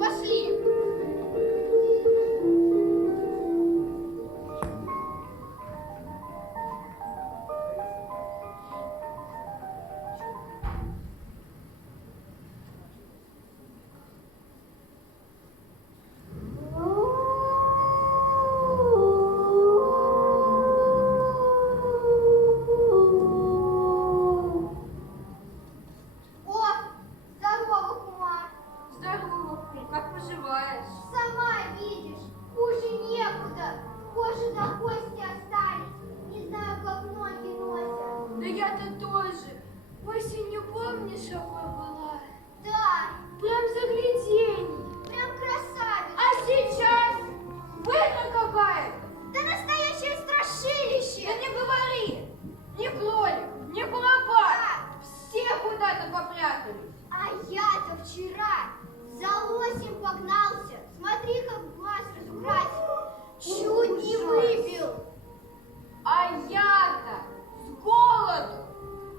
Пошли. О, здорово, кума. Здорово, Кум, как поживаешь? Сама видишь, хуже некуда. Кожи до кости остались. Не знаю, как ноги носят. Да я-то тоже. Осенью помнишь, какой была? Да, Прям загляденье. прям красавица. А сейчас? Быдла какая-то. Да настоящее страшилище. Да не говори. Ни Клолик, ни Куропат. Все куда-то попрятались. А я-то вчера за лосем погнался. Смотри, как глаз разукрасил. Чуть не выпил. А я-то с голоду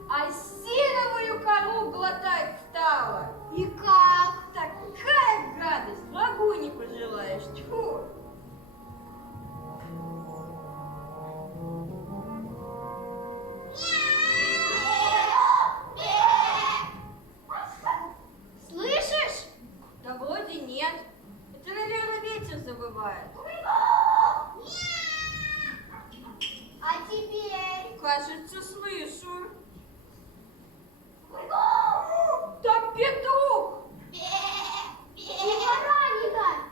осиновую кору глотать стала. И как? Такая гадость, врагу не пожелаешь. Тьфу. Слышишь? Да вроде нет. Это, наверное, ветер завывает. А теперь? Кажется, слышу. Там петух. И баранина.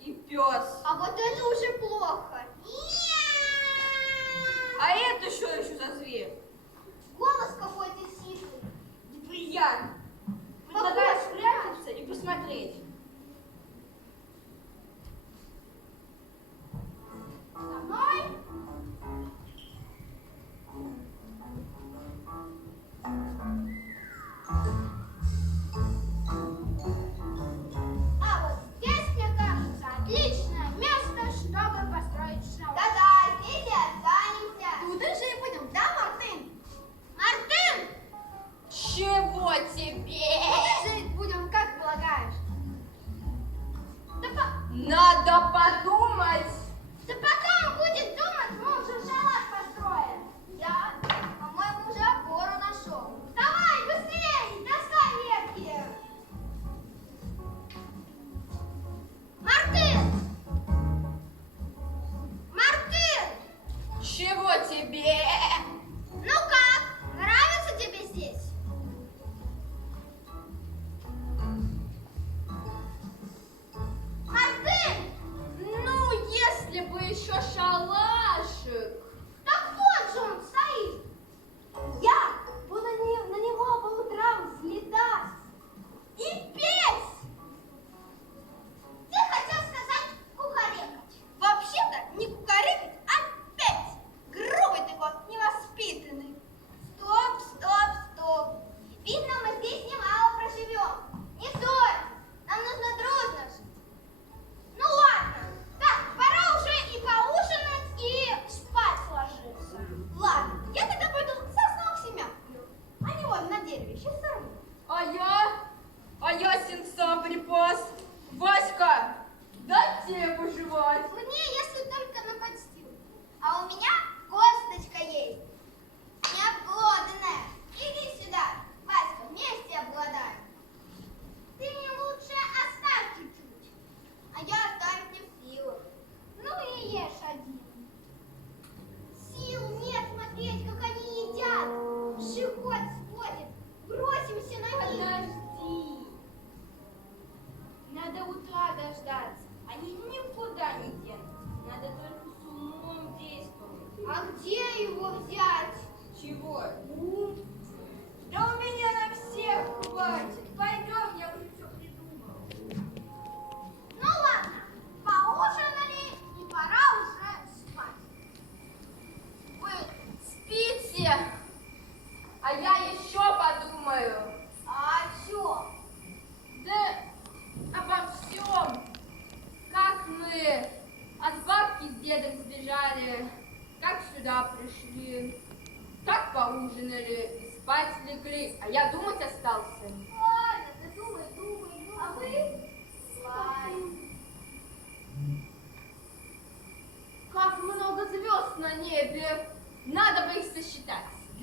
И пес. А вот это уже плохо. А это что еще за зверь? Голос какой-то сиплый. Неприятно. Предлагаю спрятаться и посмотреть. Со мной? А вот здесь, мне кажется, отличное место, чтобы построить шалаш. Да-да, здесь и останемся. Туда же и будем, да, Мартын? Мартын! Чего тебе? Жить будем, как полагаешь. Надо подумать. Да пока он будет думать, мы уже шалаш построим. Я, по-моему, уже опору нашел. Давай, быстрее, доскай ветки. Мартын! Мартын! Чего тебе? Ну как, нравится тебе здесь? Мартын!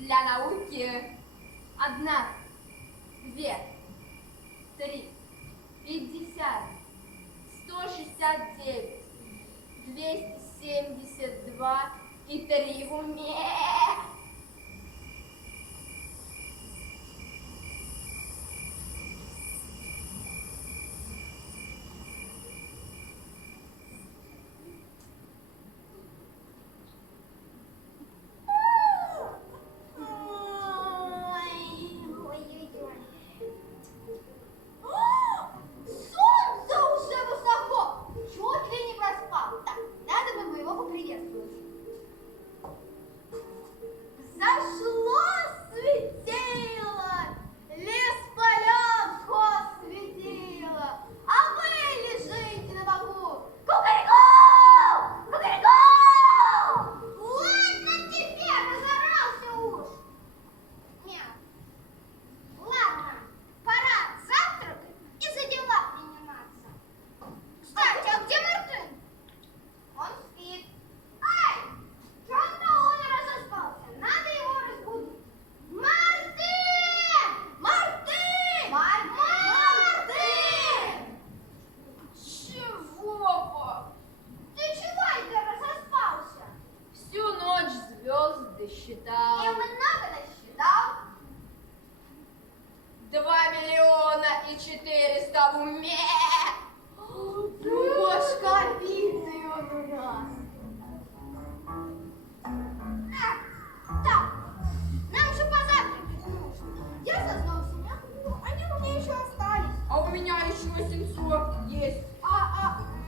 для науки. 1, 2, 3, 50, 169, 272 и 3 в уме. Солнце уже высоко, чуть ли не проспал. Так, надо бы его поприветствовать. Зашло светило, лес полет светило, а вы лежите на боку. Кукареку! Кукареку! Ладно тебе, разорался уж. Нет. Ладно, пора завтракать и за дела приниматься. Кстати, а где Мартын? Он спит. Ай, что-то он разоспался. Надо его разбудить. Мартын! Мартын! Мартын! Чего, пап? Ты чего это разоспался? Всю ночь звезды считал. И много насчитал. 2 миллиона и 400 в уме. Бошка обидный он у нас. Так, нам же позавтракать нужно. Я сознал себя, они у меня еще остались. А у меня еще 700 есть. А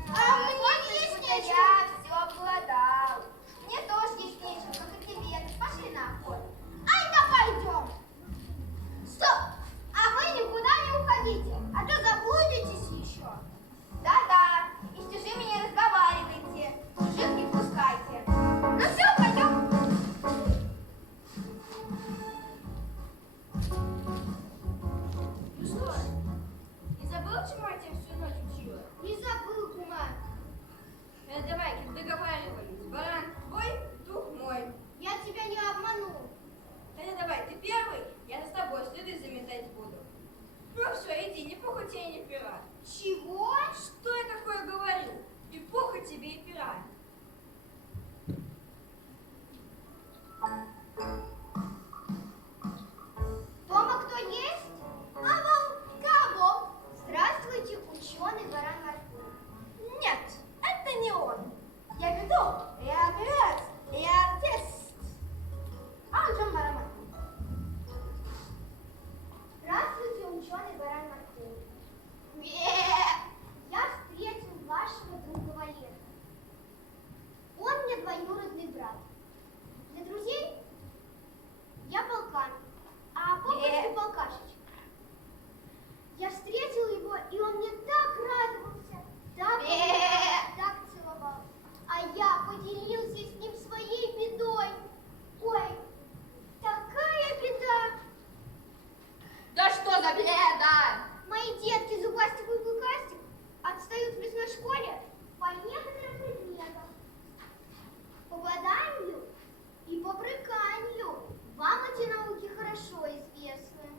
мне есть нечего. Я все обладал. Мне тоже есть нечего, как и тебе. Так пошли на охоту. Ай, да пойдем. Стоп! А вы никуда не уходите, а то заблудитесь еще. Да-да, и с чужими не разговаривайте, чужих не пускайте. Ну все, пойдем. Ну что, не забыл, чему я тебя всю ночь учила? Не забыл, кума. Давай, договаривались. Баран твой, дух мой. Я тебя не обманул. Давай, ты первый, я за тобой следы заметать буду. Ну все, иди, ни пуха тебе, ни пера. Чего? Что я такое говорю? И пуха тебе, и пера. Дома кто есть? А вам кого? Здравствуйте, ученый баран Мартын. Нет, это не он. Я веду, я певец, я артист. А он же баран Мартын. Здравствуйте, ученый баран Мартын. Я встретил вашего друга Валеру. Он мне двоюродный брат. Для друзей я полкан, а попросту полкашечка. Я встретил его, и он мне так радовался, так обнимал, так целовал. А я поделился с ним своей бедой. Ой, такая беда. Да что за беда? Мои детки зубастик и клыкастик отстают в лесной школе по некоторым предметам. По гаданию и по брыканию. Вам эти науки хорошо известны.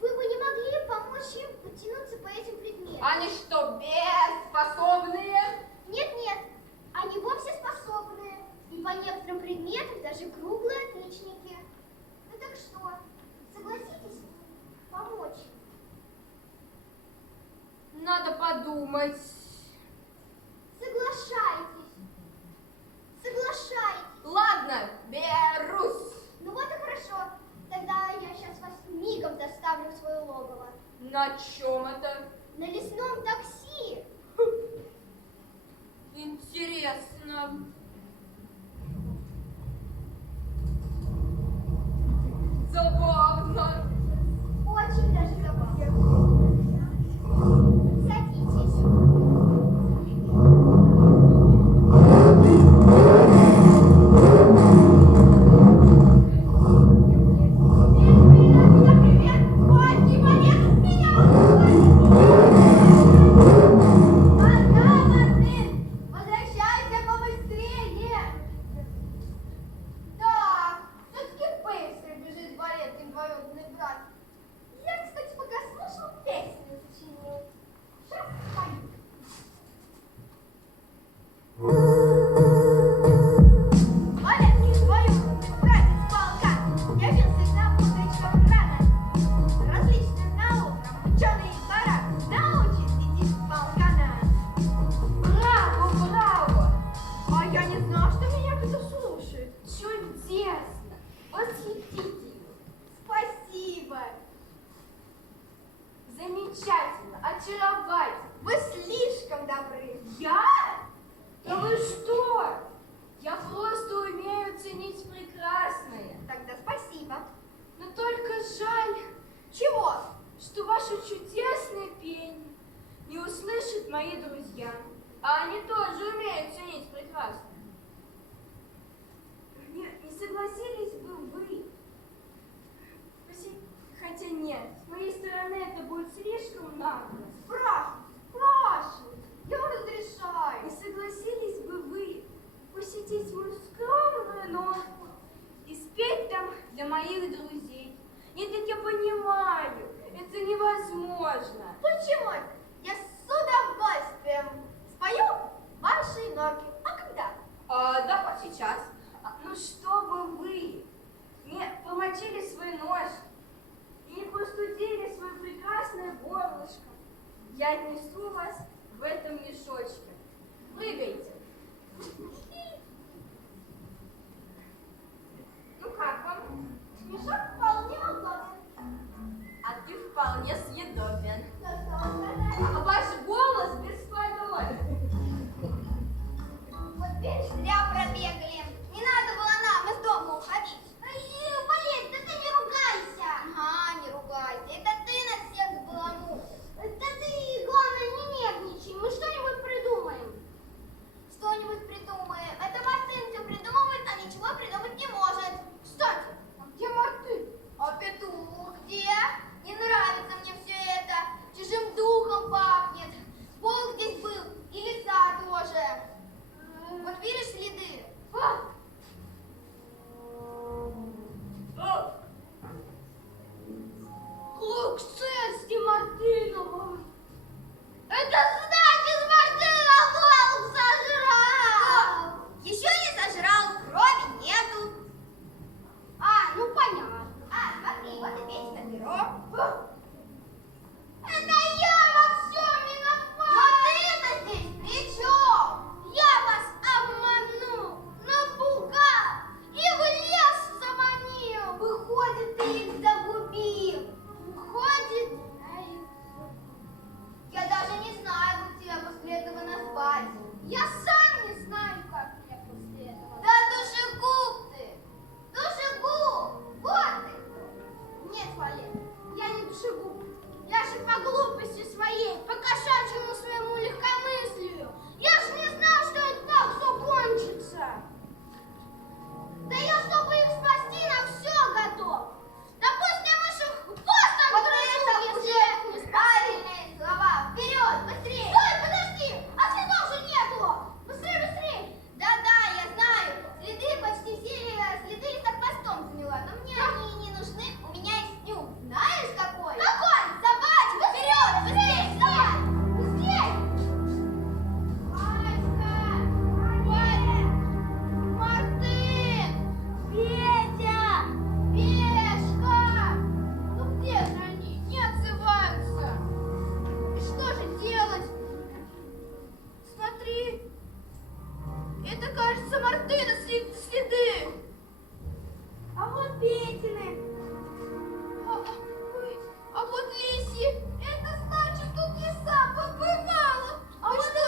Вы бы не могли помочь им подтянуться по этим предметам? Они что, бесспособные? Нет-нет, они вовсе способны. И по некоторым предметам даже круглые отличники. Ну так что, согласитесь помочь? Надо подумать. Соглашайтесь. Соглашайтесь. Ладно, берусь. Ну вот и хорошо. Тогда я сейчас вас мигом доставлю в свое логово. На чем это? На лесном такси. Интересно. Забавно. Очень даже забавно. Садитесь. Привет! Вот, не полез в меня! Пока, Мартын! Возвращайся побыстрее! Так, ваше чудесное пение не услышат мои друзья, а они тоже умеют ценить прекрасное. Не согласились бы вы? Хотя нет, с моей стороны это будет слишком нагло. Спрашивай, я разрешаю. Не согласились бы вы посетить мою скромную нотку и спеть там для моих друзей? Нет, так я понимаю, это невозможно. Почему? Я с удовольствием спою ваши ноги. А когда? Да хоть сейчас. Ну чтобы вы не помочили свой нож и не простудили свое прекрасное горлышко, я отнесу вас в этом мешочке. Прыгайте. Ну как вам? Мешок вполне удобен. А ты вполне съедобен. За что сказать? А ваш голос бесподобен. Вот видишь, зря пробегали. Не надо было нам из дома уходить. Болеть, да ты не ругайся. Ага, не ругайся. Это ты нас всех взбаламутил. Да ты, главное, не нервничай. Мы что-нибудь придумаем. Что-нибудь придумаем. Это Мартын все придумывает, а ничего придумать не может. Кстати, а где Мартын? А петух где? Не нравится мне все это. Чужим духом пахнет. Волк здесь был. И лиса тоже. Вот видишь следы? Лук шерсти Мартынова. Это значит, Мартына волк сожрал. Еще не сожрал, крови нету. Ну понятно. Смотри, вот и весь перо. Это я во всем виноват. Вот это здесь при чем? Я вас обманул, напугал и в лес заманил. Выходит, ты их загубил. Выходит, я даже не знаю, как тебя после этого назвать. Я сам не знаю, как меня после этого. Да душегуб ты! Душегуб! Вот ты кто! Нет, Валер, я не душегуб. Я же по глупости своей, по кошачьему своему легкомыслию. Я же не знал, что это так все кончится. Да я, чтобы их спасти, на все готов. Да пусть я мышек постом вот это уже неправильные слова. Вперед, быстрее. Стой, подожди, а следов же нету. Быстрее, быстрее. Да-да, я знаю. Следы почти все, следы лесопостом замела. Но мне они не нужны, у меня есть нюх. Знаешь какой? Какой? Собачка. Вперед, быстрее, вставай. Быстрее. Васька, Валя, Мартын, Петя, Пешка. Ну где же они? Не отзываются. И что же делать? Смотри, это, кажется, Мартына следы. А вот Петины. А вот лиси. Это значит, тут лиса побывала. А вот что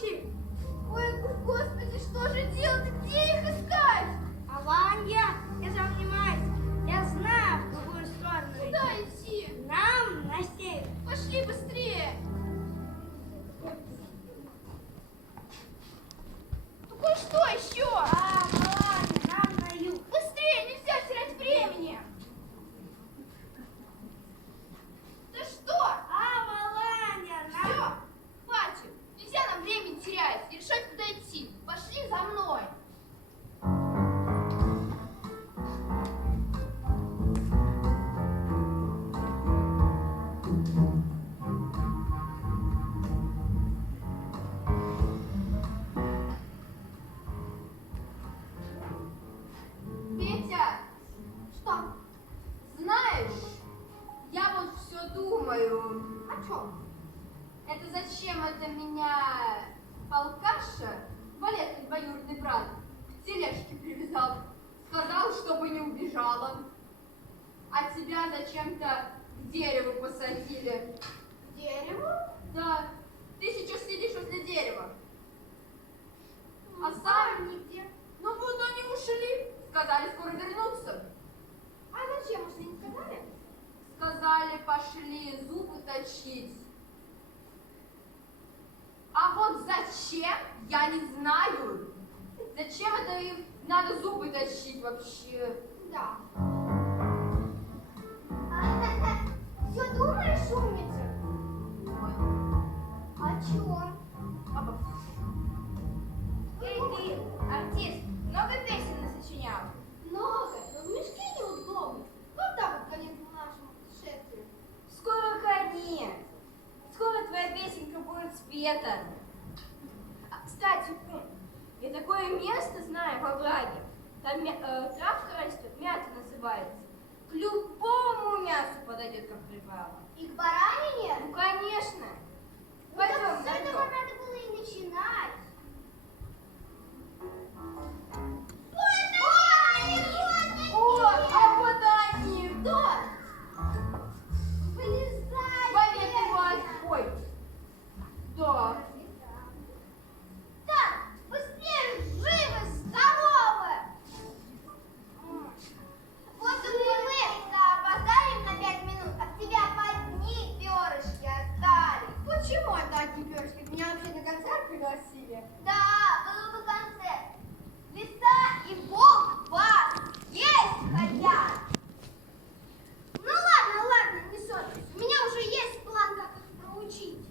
же? Ой, господи, что же делать? Где их искать? Ваня, я занимаюсь. Я знаю, в какую сторону Куда идти. идти? Нам на север. Пошли быстрее. Ну что еще? Ваня, нам на юг. Быстрее, нельзя терять времени. Да что? Ваня, Все, нам... хватит. Нельзя нам времени терять и решать, куда идти. Пошли за мной. Петя, Что? знаешь, я вот все думаю, О чем? это зачем это меня полкаша, Валерка, двоюродный брат, к тележке привязал, сказал, чтобы не убежала, а тебя зачем-то к дереву посадили. К дереву? Да, ты сейчас сидишь возле дерева, а Сам сам, нигде. ну вот они ушли, сказали, скоро вернутся. А зачем ушли, не сказали? Сказали, пошли зубы точить. А вот зачем, я не знаю. Зачем это им надо зубы точить вообще? Да. Все думаешь, умница? О чем? Эй, ты, артист, много песен насочинял? Много, но в мешке неудобно. Когда вот конец нашему путешествию? Скоро конец. Скоро твоя песенка будет спета. Кстати, кум, я такое место знаю во Враге. Там травка растет, мята называется. К любому мясу подойдет как приправа. И к баранине? Ну, конечно. Ну, так Пойдем, с этого найдем. надо было и начинать. О, а вот они. Кто? Вылезай! Валет Петя! Иванович. Ой. Да. Так, быстрее, живы, здоровы! Вот и мы опоздаем на 5 минут, от тебя одни перышки остались. Почему это одни перышки? Меня вообще на концерт пригласили. Да, был бы концерт. Лиса и Бог вас есть хотят. Ну ладно, не ссорьтесь. У меня уже есть план, как их проучить.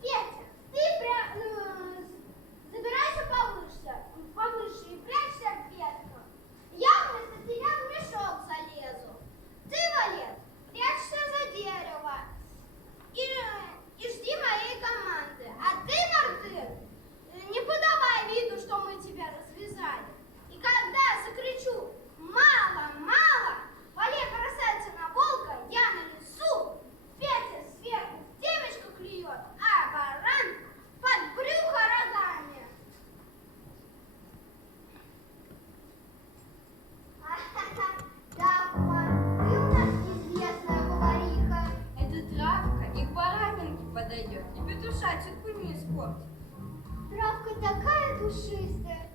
Петя, ты забирайся повыше и прячься ветку. Я вместо тебя в мешок залезу. Ты, Валет, прячься за дерево и жди моей команды. А ты, Мартын, не подавай виду, что мы тебя развязали. И когда закричу «мало, мало», Валет бросается на волка, я на лесу, Петя сверху в темечко клюет, а баран под брюхо рогами. Да, ты у нас известная повариха. Эта травка и к баранинке подойдет, и петушачий куни испортит. Травка такая душистая,